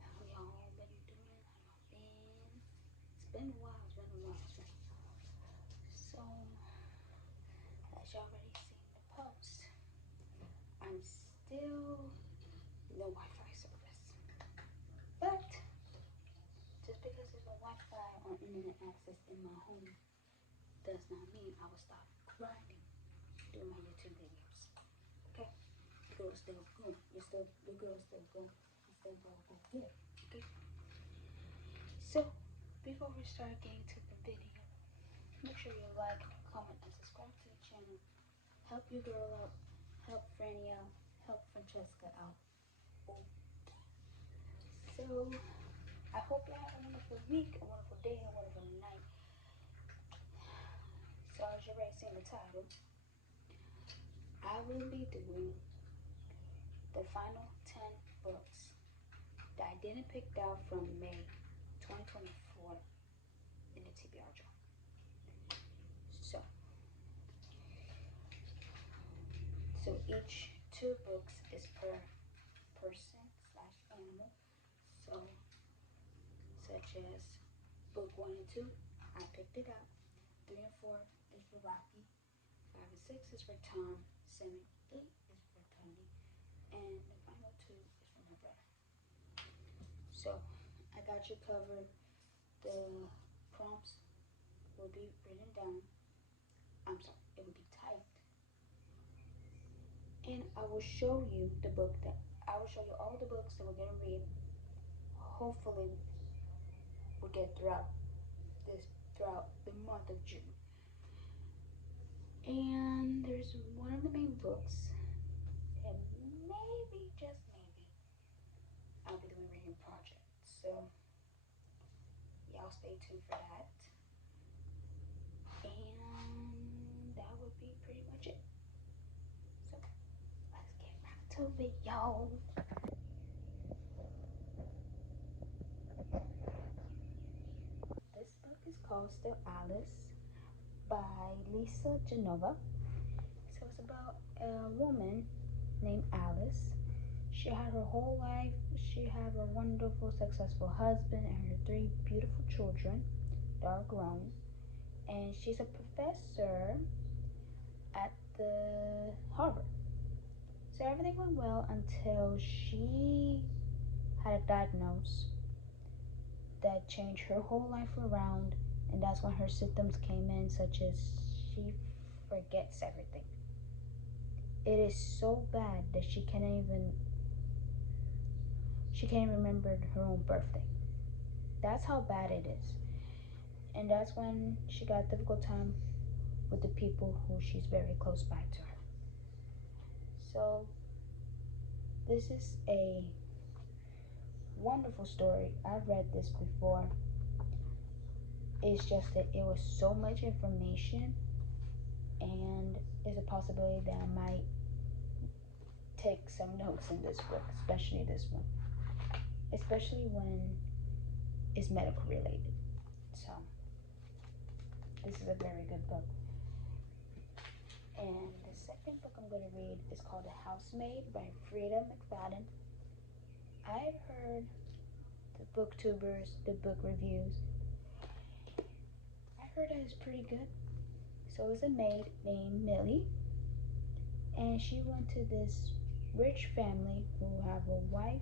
How y'all been doing? How y'all been? It's been a while. So, as y'all already seen the post, I'm still no Wi-Fi service. But just because there's no Wi-Fi or internet access in my home does not mean I will stop grinding doing my YouTube videos. Okay? The girl's still going. The girl's still going. It's still going to get. Okay? So, before we start getting to the video, make sure you like, comment, and subscribe to the channel. Help your girl out. Help Franny out. Help Francesca out. So, I hope you have a wonderful week, a wonderful day, a wonderful night. So, as you've already seen the title, I will be doing the final 10 books that I didn't pick out from May 2024 in the TBR Jar. So each 2 books is per person/animal. So, such as book 1 and 2, I picked it out. 3 and 4 is for Rocky. 5 and 6 is for Tom. 7 and 8 is for Tony. And the final 2 is for my brother. So, I got you covered. The prompts will be written down. I'm sorry, it will be typed. And I will show you all the books that we're going to read. Hopefully, we'll get throughout the month of June. And there's one of the main books, and maybe, just maybe, I'll be doing a reading project. So, y'all stay tuned for that. And that would be pretty much it. So, let's get back to it, y'all. This book is called Still Alice by Lisa Genova. So it's about a woman named Alice. She had her whole life. She had a wonderful, successful husband and her 3 beautiful children that are grown. And she's a professor at the Harvard. So everything went well until she had a diagnosis that changed her whole life around. And that's when her symptoms came in, such as she forgets everything. It is so bad that she can't even remember her own birthday. That's how bad it is. And that's when she got a difficult time with the people who she's very close by to her. So this is a wonderful story. I've read this before. It's just that it was so much information, and there's a possibility that I might take some notes in this book, especially this one, especially when it's medical related. So this is a very good book. And the second book I'm going to read is called The Housemaid by Frida McFadden. I've heard the booktubers, the book reviews. I heard that it's pretty good. So it's a maid named Millie, and she went to this rich family who have a wife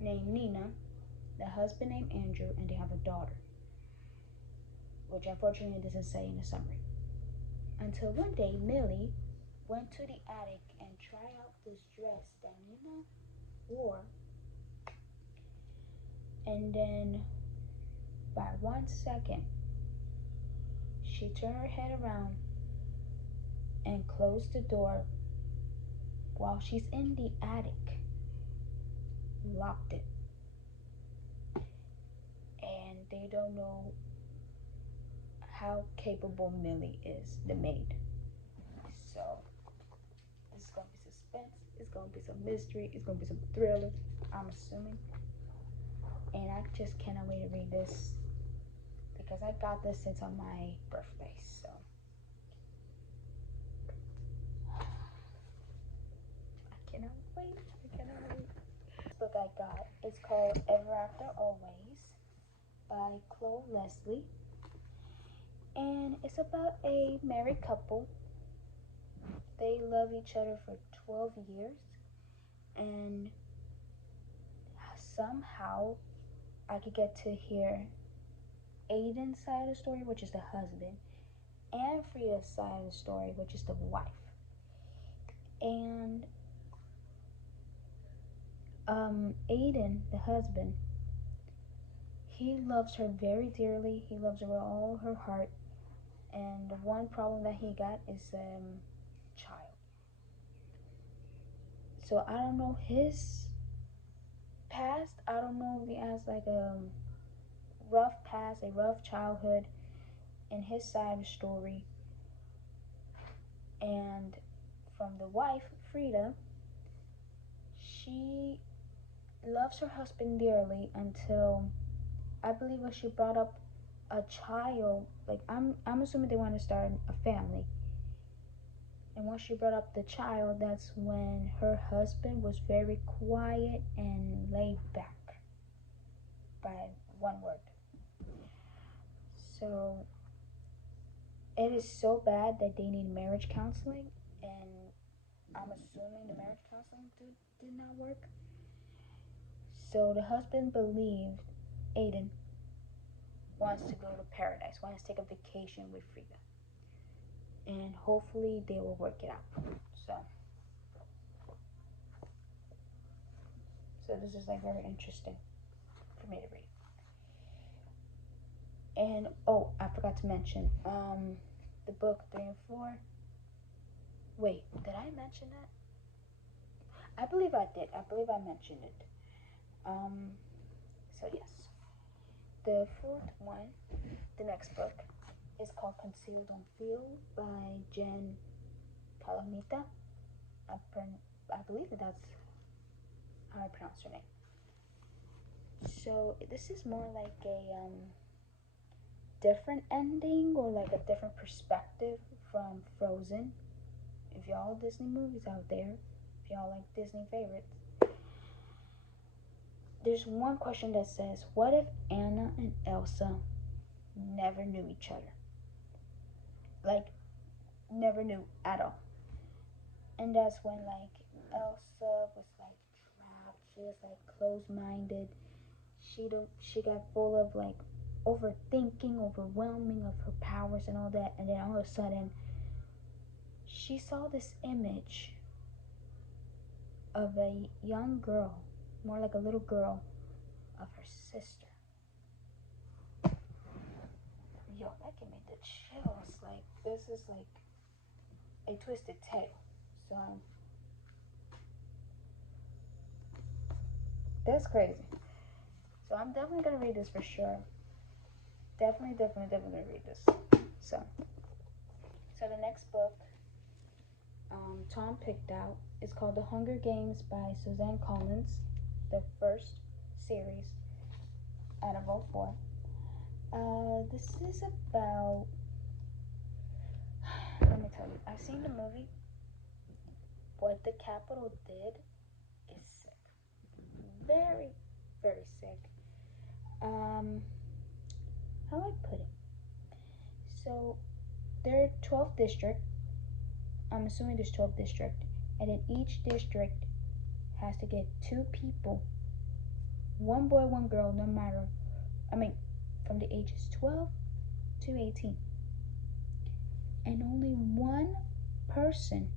named Nina, the husband named Andrew, and they have a daughter, which unfortunately doesn't say in the summary. Until one day, Millie went to the attic and tried out this dress that Nina wore, and then by 1 second, she turned her head around and closed the door while she's in the attic, locked it. And they don't know how capable Millie is, the maid. So, this is going to be suspense, it's going to be some mystery, it's going to be some thriller, I'm assuming. And I just cannot wait to read this, because I got this since on my birthday, so. I cannot wait. I got is called Ever After Always by Chloe Leslie. And it's about a married couple. They love each other for 12 years. And somehow I could get to hear Aiden's side of the story, which is the husband, and Frida's side of the story, which is the wife. And Aiden, the husband, he loves her very dearly. He loves her with all her heart. And the one problem that he got is child. So I don't know his past. I don't know if he has like a rough past, a rough childhood in his side of the story. And from the wife, Frida, she loves her husband dearly until I believe when she brought up a child. Like I'm assuming they want to start a family. And once she brought up the child, that's when her husband was very quiet and laid back, by one word. So it is so bad that they need marriage counseling, and I'm assuming the marriage counseling did not work. So the husband believed Aiden wants to go to paradise, wants to take a vacation with Frida. And hopefully they will work it out. So this is like very interesting for me to read. And oh, I forgot to mention the book 3 and 4. Wait, did I mention that? I believe I did. I believe I mentioned it. So yes, the fourth one, the next book, is called Conceal, Don't Feel by Jen Palamita. I believe that's how I pronounce her name. So this is more like a different ending, or like a different perspective from Frozen. If y'all Disney movies out there, if y'all like Disney favorites, there's one question that says, what if Anna and Elsa never knew each other? Like, never knew at all. And that's when like Elsa was like trapped. She was like closed-minded. She got full of like overthinking, overwhelming of her powers and all that. And then all of a sudden, she saw this image of a young girl, more like a little girl, of her sister. Yo, that gave me the chills. Like, this is like a twisted tale. So that's crazy. So I'm definitely gonna read this for sure. Definitely gonna read this. So the next book Tom picked out is called The Hunger Games by Suzanne Collins, the first series out of all 4. This is about, let me tell you, I've seen the movie. What the Capitol did is sick. Very, very sick. How do I put it? So there are 12 districts. I'm assuming there's 12 districts. And then each district has to get 2 people, 1 boy, 1 girl, no matter, from the ages 12 to 18. And only 1 person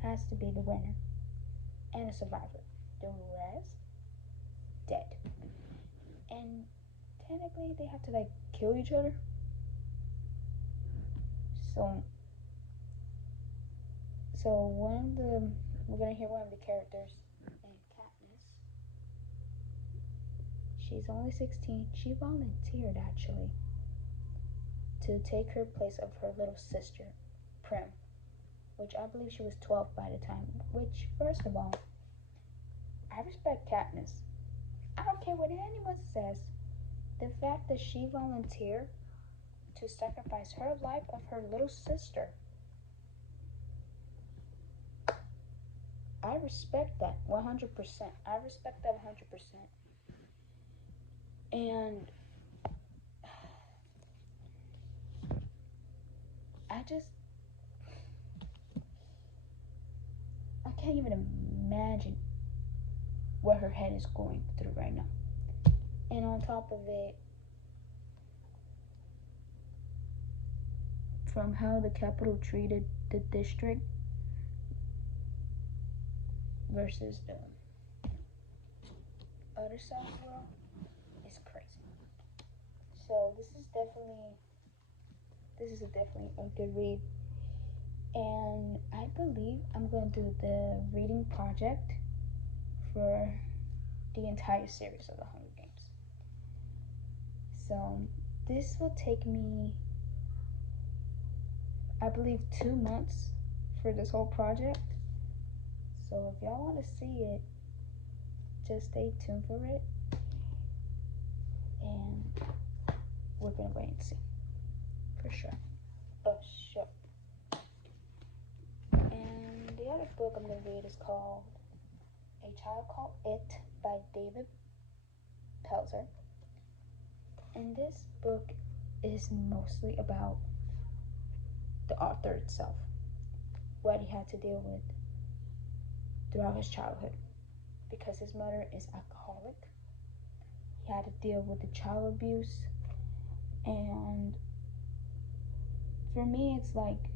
has to be the winner and a survivor. The rest, dead. And technically they have to like kill each other. So we're gonna hear one of the characters named Katniss. She's only 16. She volunteered actually to take her place of her little sister, Prim, which I believe she was 12 by the time. Which, first of all, I respect Katniss. I don't care what anyone says. The fact that she volunteered to sacrifice her life of her little sister, I respect that 100%. I respect that 100%. And I can't even imagine what her head is going through right now. And on top of it, from how the capital treated the district versus the other side of the world, is crazy. So this is definitely a good read. And I believe I'm going to do the reading project for the entire series of the Hunger Games. So this will take me, I believe, 2 months for this whole project. So if y'all want to see it, just stay tuned for it. And we're going to wait and see. For sure. For sure. And the other book I'm going to read is called A Child Called It by David Pelzer. And this book is mostly about the author itself, what he had to deal with throughout his childhood. Because his mother is alcoholic, he had to deal with the child abuse. And for me, it's like,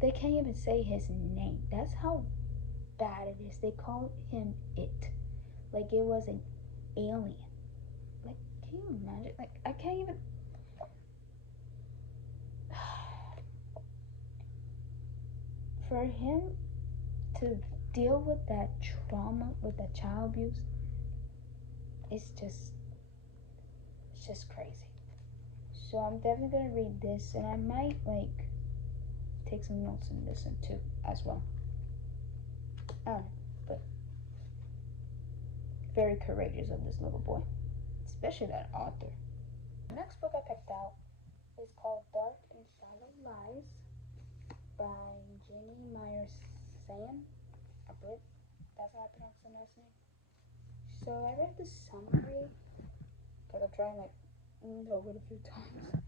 they can't even say his name. That's how bad it is. They call him It. Like it was an alien. Like, can you imagine? Like, I can't even. For him to deal with that trauma, with that child abuse, it's just crazy. So I'm definitely gonna read this, and I might like take some notes and listen to as well. I don't know, but very courageous of this little boy, especially that author. The next book I picked out is called Dark and Shallow Lies by Jamie Myers Sayan. I believe that's how I pronounce the last name. So I read the summary because I've tried like over it a few times.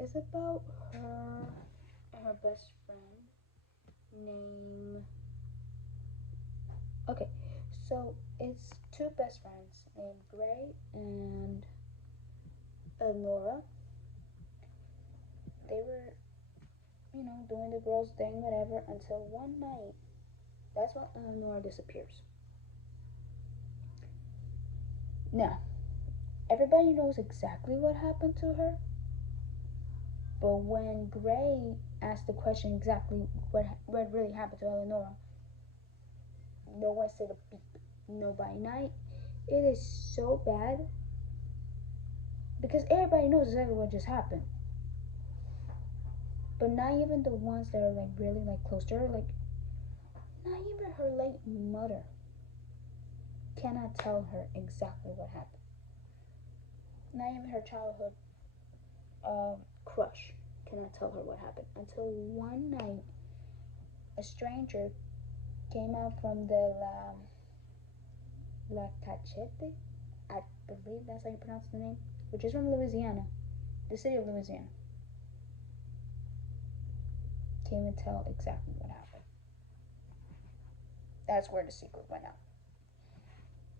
It's about her and her best friend named. Okay, so it's two best friends named Gray and Elnora. They were, doing the girls' thing, whatever, until one night, that's when Eleanor disappears. Now, everybody knows exactly what happened to her, but when Gray asked the question exactly what really happened to Eleanor, no one said a beep. Nobody. Night. It is so bad because everybody knows exactly what just happened. But not even the ones that are like really like close to her, like not even her late mother cannot tell her exactly what happened. Not even her childhood crush cannot tell her what happened until one night a stranger came out from the La Cachete, I believe that's how you pronounce the name, which is from Louisiana, the city of Louisiana. Came and tell exactly what happened. That's where the secret went out.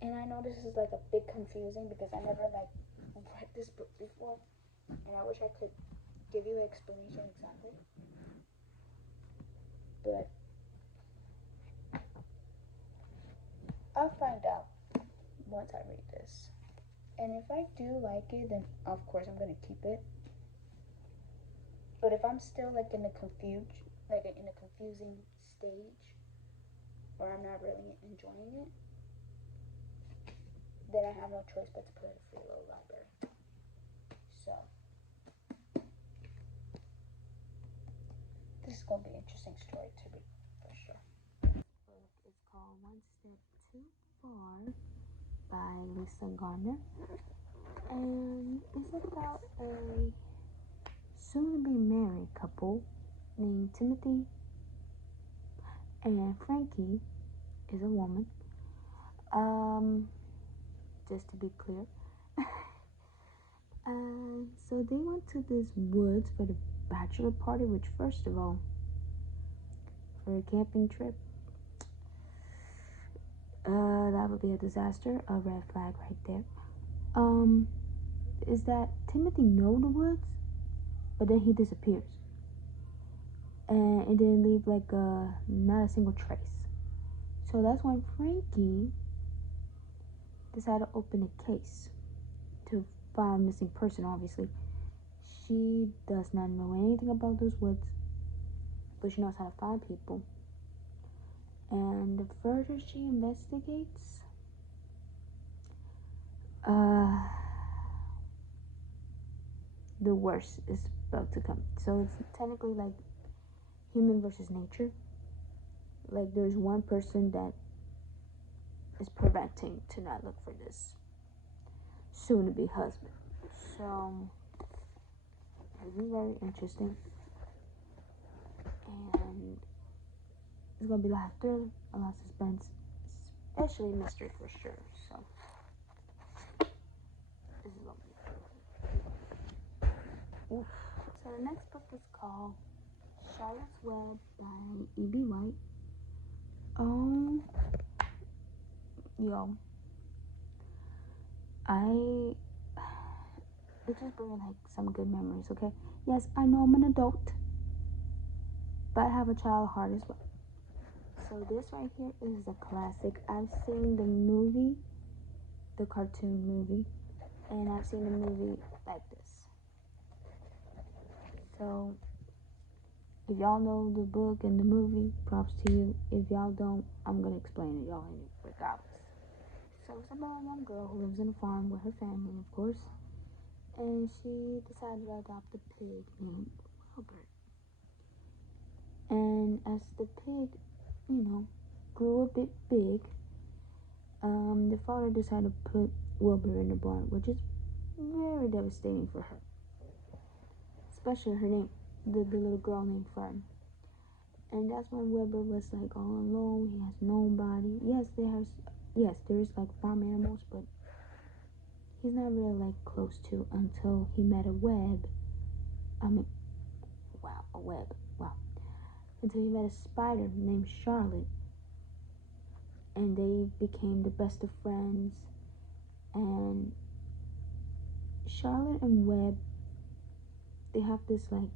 And I know this is like a bit confusing because I never like read this book before, and I wish I could give you an explanation exactly. But I'll find out once I read this. And if I do like it, then of course I'm gonna keep it. But if I'm still like in a confusing stage, or I'm not really enjoying it, then I have no choice but to put it in a free little library. So this is gonna be an interesting story to read for sure. Book is called One Step Too Far by Lisa Gardner, and it's about a soon-to-be married couple named Timothy and Frankie is a woman. Just to be clear. So they went to this woods for the bachelor party, which, first of all, for a camping trip, that would be a disaster, a red flag right there. Is that Timothy know the woods, but then he disappears, and it didn't leave like not a single trace. So that's when Frankie decided to open a case to find a missing person. Obviously, she does not know anything about those woods, but she knows how to find people. And the further she investigates, the worst is about to come. So it's technically like human versus nature. Like there's one person that is preventing to not look for this soon-to-be husband. So this is very interesting, and it's gonna be a lot of thriller, a lot of suspense, especially mystery for sure. So this is gonna be oof. So the next book is called Charlotte's Web by E.B. White. Yo, it just bringing like some good memories. Okay, yes, I know I'm an adult, but I have a child heart as well. So this right here is a classic. I've seen the movie, the cartoon movie, and I've seen the movie like this. So if y'all know the book and the movie, props to you. If y'all don't, I'm gonna explain it y'all regardless. So it's about a young girl who lives in a farm with her family, of course, and she decided to adopt a pig named Wilbur. And as the pig, grew a bit big, the father decided to put Wilbur in the barn, which is very devastating for her, especially her name, the little girl named Fern. And that's when Wilbur was like all alone. He has nobody. Yes, there's like farm animals, but he's not really like close to until he met a web. A web. Wow. Until he met a spider named Charlotte, and they became the best of friends. And Charlotte and Webb, they have this like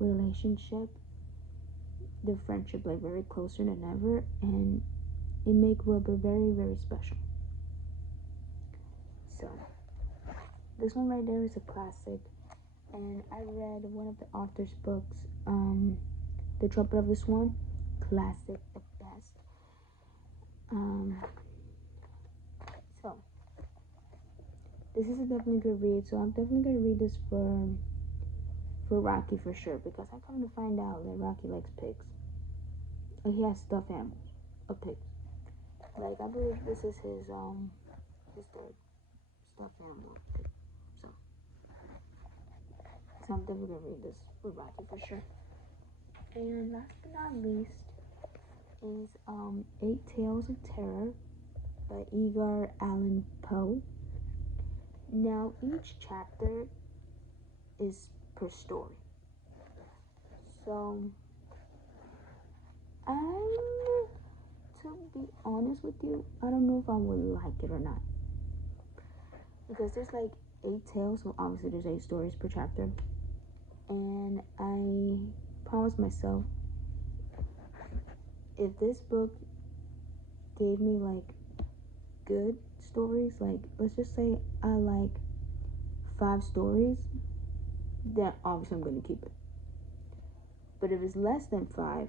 relationship, their friendship like very closer than ever, and it make Wilbur very, very special. So this one right there is a classic, and I read one of the author's books, The Trumpet of the Swan, classic at best. So this is a definitely good read. So I'm definitely gonna read this for Rocky for sure, because I come to find out that Rocky likes pigs. Like he has stuffed animals of pigs. Like I believe this is his third stuffed animal of pig. So I'm definitely gonna read this for Rocky for sure. And last but not least is 8 Tales of Terror by Edgar Allan Poe. Now each chapter is per story. So to be honest with you, I don't know if I would like it or not. Because there's like 8 tales, so obviously there's 8 stories per chapter. And I promised myself, if this book gave me like good stories, like let's just say I like 5 stories, then obviously I'm gonna keep it. But if it's less than 5,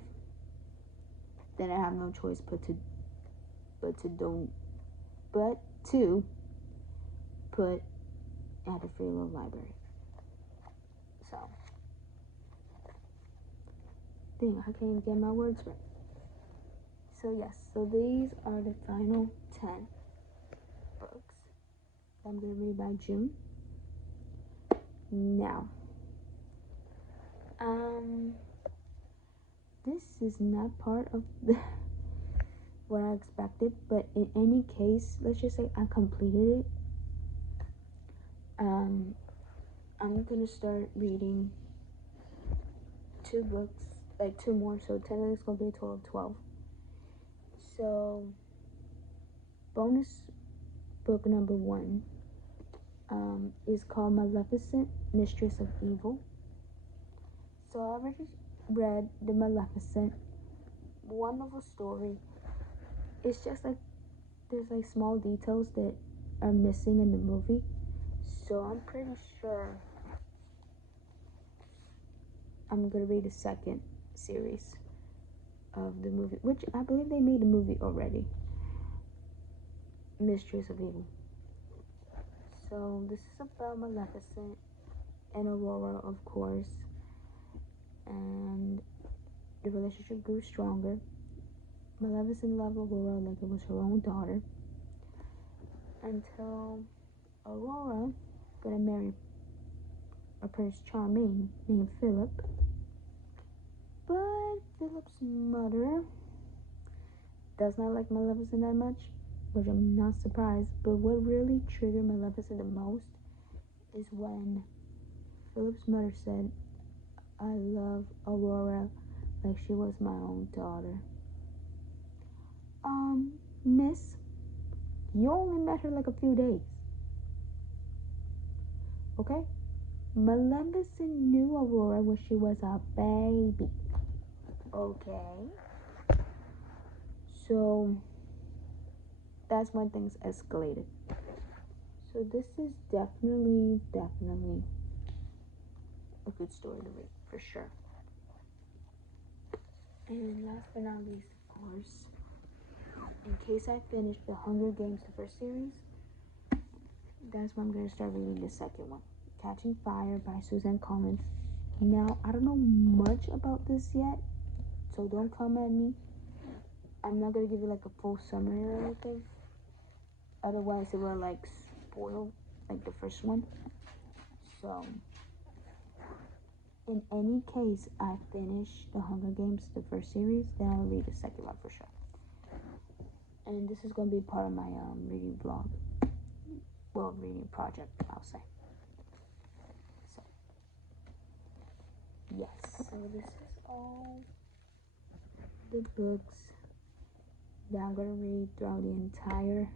then I have no choice but to put at a free little library. So dang, I can't even get my words right. So yes, so these are the final 10 books that I'm gonna read by June. Now, this is not part of the what I expected, but in any case, let's just say I completed it. I'm gonna start reading 2 books, like 2 more, so technically it's gonna be a total of 12. So, bonus book number 1 is called Maleficent, Mistress of Evil. So I already read the Maleficent. Wonderful story. It's just like there's like small details that are missing in the movie. So I'm pretty sure I'm gonna read the second series of the movie, which I believe they made a movie already. Mistress of Evil. So this is about Maleficent and Aurora, of course, and the relationship grew stronger. Maleficent loved Aurora like it was her own daughter, until Aurora gonna marry a Prince Charming named Philip. But Philip's mother does not like Maleficent that much, which I'm not surprised. But what really triggered Maleficent the most is when Philip's mother said, "I love Aurora like she was my own daughter." Miss, you only met her like a few days. Okay? Maleficent knew Aurora when she was a baby. Okay? So that's when things escalated. So this is definitely a good story to read, for sure. And last but not least, of course, in case I finish the Hunger Games, the first series, that's when I'm going to start reading the second one, Catching Fire by Suzanne Collins. Now, I don't know much about this yet, so don't come at me. I'm not going to give you like a full summary or anything. Otherwise, it will like spoil like the first one. So, in any case, I finish the Hunger Games, the first series, then I'll read the second one for sure. And this is going to be part of my reading vlog. Well, reading project, I'll say. So, yes. So this is all the books that I'm going to read throughout the entire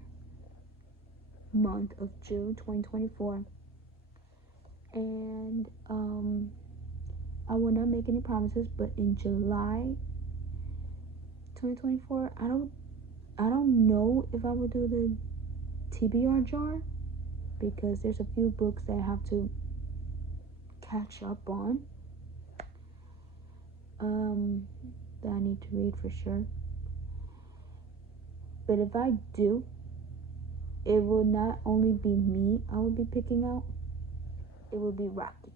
month of June 2024. And I will not make any promises, but in July 2024, I don't know if I will do the TBR jar, because there's a few books that I have to catch up on, that I need to read for sure. But if I do, it will not only be me I will be picking out, it will be Rocky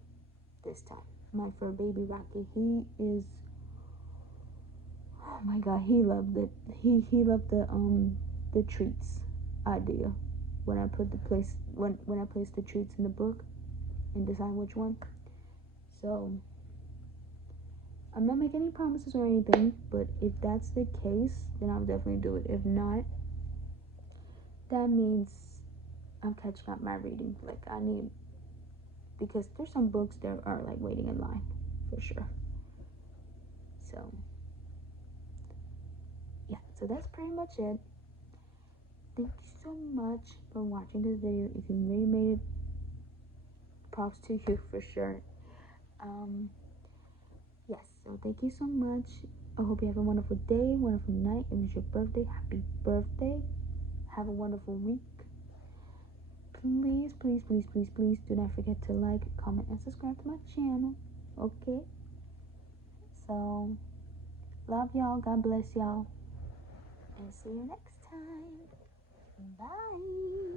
this time. My fur baby Rocky. He is, oh my god, he loved it. He loved the treats idea when I put the place when I placed the treats in the book and decide which one. So I'm not making any promises or anything, but if that's the case, then I'll definitely do it. If not, that means I'm catching up my reading. Like I need, because there's some books that are like waiting in line for sure. So yeah, so that's pretty much it. Thank you so much for watching this video. If you really made it, props to you for sure. Yes, so thank you so much. I hope you have a wonderful day, wonderful night. If it's your birthday, happy birthday. Have a wonderful week. Please do not forget to like, comment, and subscribe to my channel. Okay? So, love y'all. God bless y'all. And see you next time. Bye.